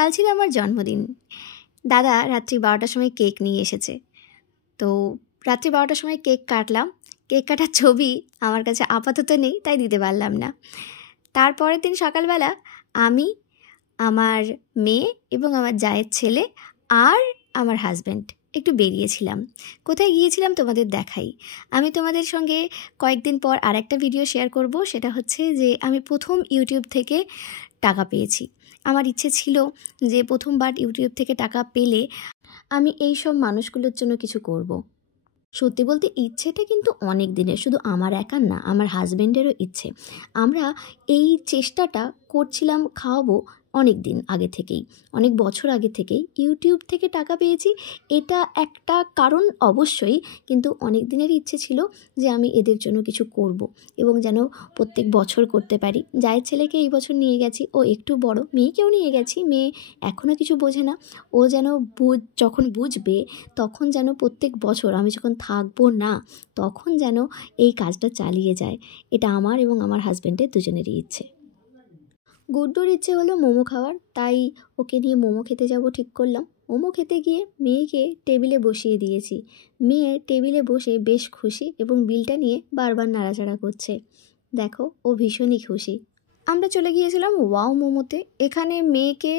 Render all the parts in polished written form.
কাল ছিল আমার জন্মদিন। দাদা রাত্রি 12টার সময় কেক নিয়ে এসেছে। তো রাত্রি 12টার সময় কেক কাটলাম। কেক কাটার ছবি আমার কাছে আপাতত নেই, তাই দিতে পারলাম না। তারপরের দিন সকালবেলা আমি, আমার মেয়ে এবং আমার জায়ের ছেলে আর আমার হাজব্যান্ড একটু বেরিয়েছিলাম। কোথায় গিয়েছিলাম তোমাদের দেখাই। আমি তোমাদের সঙ্গে কয়েকদিন পর আর একটা ভিডিও শেয়ার করব। সেটা হচ্ছে যে আমি প্রথম ইউটিউব থেকে টাকা পেয়েছি। আমার ইচ্ছে ছিল যে প্রথমবার ইউটিউব থেকে টাকা পেলে আমি এই সব মানুষগুলোর জন্য কিছু করব। সত্যি বলতে ইচ্ছেটা কিন্তু অনেক দিনের, শুধু আমার একার না, আমার হাজব্যান্ডেরও ইচ্ছে। আমরা এই চেষ্টাটা করছিলাম খাওয়াবো অনেক দিন আগে থেকেই, অনেক বছর আগে থেকেই। ইউটিউব থেকে টাকা পেয়েছি এটা একটা কারণ অবশ্যই, কিন্তু অনেক দিনের ইচ্ছে ছিল যে আমি এদের জন্য কিছু করব এবং যেন প্রত্যেক বছর করতে পারি। জায়ের ছেলেকে এই বছর নিয়ে গেছি, ও একটু বড়, মেয়েকেও নিয়ে গেছি। মেয়ে এখনও কিছু বোঝে না, ও যেন যখন বুঝবে তখন যেন প্রত্যেক বছর আমি যখন থাকবো না তখন যেন এই কাজটা চালিয়ে যায়। এটা আমার এবং আমার হাজব্যান্ডের দুজনেরই ইচ্ছে। গুড্ডুর ইচ্ছে হলো মোমো খাওয়ার, তাই ওকে নিয়ে মোমো খেতে যাব ঠিক করলাম। মোমো খেতে গিয়ে মেয়েকে টেবিলে বসিয়ে দিয়েছি। মেয়ে টেবিলে বসে বেশ খুশি এবং বিলটা নিয়ে বারবার নাড়াচাড়া করছে। দেখো, ও ভীষণই খুশি। আমরা চলে গিয়েছিলাম ওয়াও মোমোতে। এখানে মেয়েকে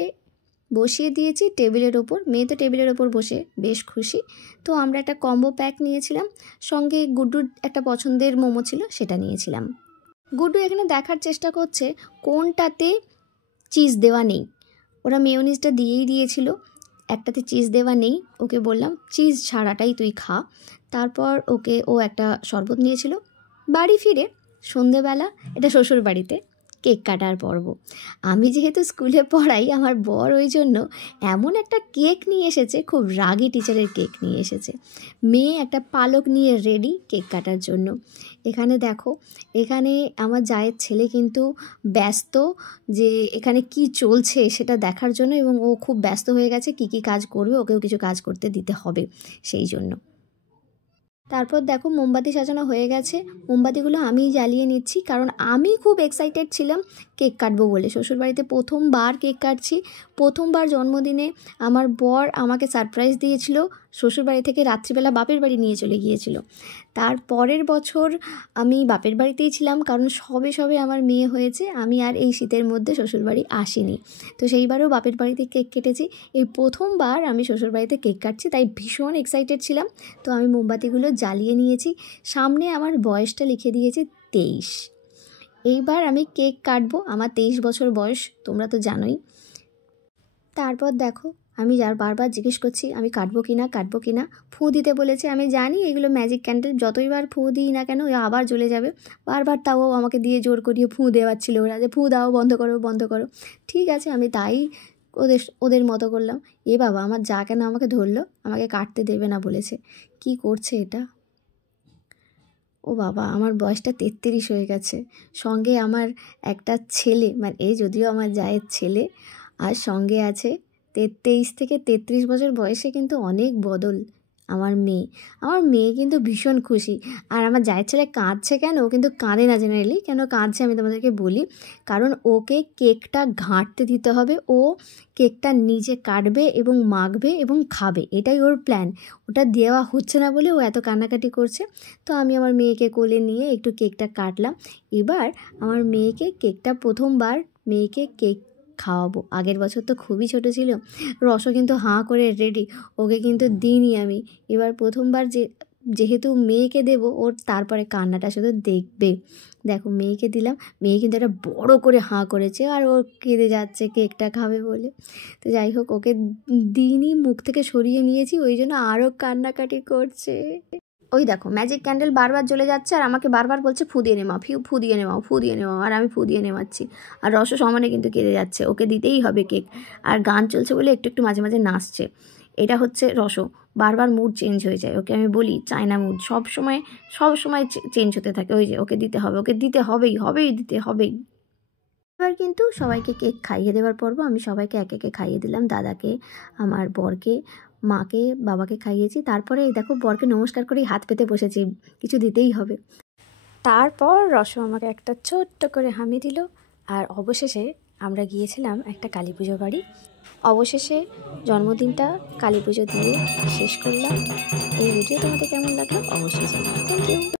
বসিয়ে দিয়েছি টেবিলের ওপর। মেয়ে তো টেবিলের ওপর বসে বেশ খুশি। তো আমরা একটা কম্বো প্যাক নিয়েছিলাম, সঙ্গে গুড্ডুর একটা পছন্দের মোমো ছিল, সেটা নিয়েছিলাম। গুড্ডু এখানে দেখার চেষ্টা করছে কোনটাতে চিজ দেওয়া নেই। ওরা মেয়োনিজটা দিয়েই দিয়েছিল, একটাতে চিজ দেওয়া নেই। ওকে বললাম চিজ ছাড়াটাই তুই খা। তারপর ও একটা শরবত নিয়েছিল। বাড়ি ফিরে সন্ধেবেলা, এটা শ্বশুর বাড়িতে কেক কাটার পর্ব। আমি যেহেতু স্কুলে পড়াই, আমার বর ওই জন্য এমন একটা কেক নিয়ে এসেছে, খুব রাগী টিচারের কেক নিয়ে এসেছে। মেয়ে একটা পালক নিয়ে রেডি কেক কাটার জন্য। এখানে দেখো, এখানে আমার জায়ের ছেলে কিন্তু ব্যস্ত যে এখানে কি চলছে সেটা দেখার জন্য, এবং ও খুব ব্যস্ত হয়ে গেছে কী কী কাজ করবে, ওকেও কিছু কাজ করতে দিতে হবে সেই জন্য। তারপর দেখো মোমবাতি সাজানো হয়ে গেছে। মোমবাতিগুলো আমিই জ্বালিয়ে নিচ্ছি, কারণ আমি খুব এক্সাইটেড ছিলাম কেক কাটবো বলে। শ্বশুরবাড়িতে প্রথমবার কেক কাটছি। প্রথমবার জন্মদিনে আমার বর আমাকে সারপ্রাইজ দিয়েছিল, শ্বশুরবাড়ি থেকে রাত্রিবেলা বাপের বাড়ি নিয়ে চলে গিয়েছিল। তার পরের বছর আমি বাপের বাড়িতেই ছিলাম, কারণ সবে সবে আমার মেয়ে হয়েছে। আমি আর এই শীতের মধ্যে শ্বশুরবাড়ি আসিনি, তো সেইবারও বাপের বাড়িতে কেক কেটেছি। এই প্রথমবার আমি শ্বশুরবাড়িতে কেক কাটছি, তাই ভীষণ এক্সাইটেড ছিলাম। তো আমি মোমবাতিগুলো জ্বালিয়ে নিয়েছি। সামনে আমার বয়সটা লিখে দিয়েছি 23। এইবার আমি কেক কাটবো। আমার 23 বছর বয়স, তোমরা তো জানোই। তারপর দেখো, আমি বারবার জিজ্ঞেস করছি আমি কাটবো কি না। ফু দিতে বলেছে। আমি জানি এগুলো ম্যাজিক ক্যান্ডেল, যতইবার ফু দিই না কেন আবার জ্বলে যাবে। বারবার তাও আমাকে দিয়ে জোর করিয়ে ফু দেওয়াচ্ছিল ওরা, যে ফু দাও, বন্ধ করো। ঠিক আছে, আমি তাই ওদের মতো করলাম। এ বাবা, আমার যা কেন আমাকে ধরলো, আমাকে কাটতে দেবে না বলেছে। কি করছে এটা? ও বাবা, আমার বয়সটা 33 হয়ে গেছে। সঙ্গে আমার একটা ছেলে, মানে এই যদিও আমার জায়ের ছেলে, আর সঙ্গে আছে 23 থেকে 33 বছর বয়সে কিন্তু অনেক বদল। আমার মেয়ে কিন্তু ভীষণ খুশি। আর আমার জায়ের ছেলে কাঁদছে কেন? ও কিন্তু কাঁদে না জেনারেলি। কেন কাঁদছে আমি তোমাদেরকে বলি। কারণ ওকে কেকটা ঘাঁটতে দিতে হবে। ও কেকটা নিজে কাটবে এবং মাখবে এবং খাবে, এটাই ওর প্ল্যান। ওটা দেওয়া হচ্ছে না বলে ও এত কান্নাকাটি করছে। তো আমি আমার মেয়েকে কোলে নিয়ে একটু কেকটা কাটলাম। এবার আমার কেকটা প্রথমবার মেয়েকে কেক খাওয়াবো। আগের বছর তো খুবই ছোট ছিল, রসও কিন্তু হাঁ করে রেডি, ওকে কিন্তু দিইনি আমি। এবার প্রথমবার যেহেতু মেয়েকে দেবো, ওর তারপরে কান্নাটা শুধু দেখবে। দেখো, মেয়েকে দিলাম, মেয়ে কিন্তু একটা বড় করে হাঁ করেছে, আর ও কেঁদে যাচ্ছে কেকটা খাবে বলে। তো যাই হোক, ওকে দিইনি, মুখ থেকে সরিয়ে নিয়েছি, ওই জন্য আরও কান্নাকাটি করছে। ওই দেখো, ম্যাজিক ক্যান্ডেল বারবার জ্বলে যাচ্ছে, আর আমাকে বারবার বলছে ফু দিয়ে নেমাও, ফু দিয়ে নেমাও, আর আমি ফু দিয়ে নেমাচ্ছি। আর রস সমানে কিন্তু কেঁদে যাচ্ছে, ওকে দিতেই হবে কেক। আর গান চলছে বলে একটু মাঝে মাঝে নাচছে। এটা হচ্ছে বারবার মুড চেঞ্জ হয়ে যায়। ওকে আমি বলি চায়না মুড, সব সময় চেঞ্জ হতে থাকে। ওই যে ওকে দিতে হবেই দিতে হবেই। এবার কিন্তু সবাইকে কেক খাইয়ে দেওয়ার পর্ব। আমি সবাইকে একে একে খাইয়ে দিলাম, দাদাকে, আমার বরকে, মাকে, বাবাকে খাইয়েছি। তারপরে দেখো, বরকে নমস্কার করেই হাত পেতে বসেছি, কিছু দিতেই হবে। তারপর রস আমাকে একটা ছোট্ট করে হামি দিল, আর অবশেষে আমরা গিয়েছিলাম একটা কালী পুজো বাড়ি। অবশেষে জন্মদিনটা কালী পুজো দিয়ে শেষ করলাম। এই ভিডিও তোমাদের কেমন লাগলো অবশ্যই জানাও। Thank you.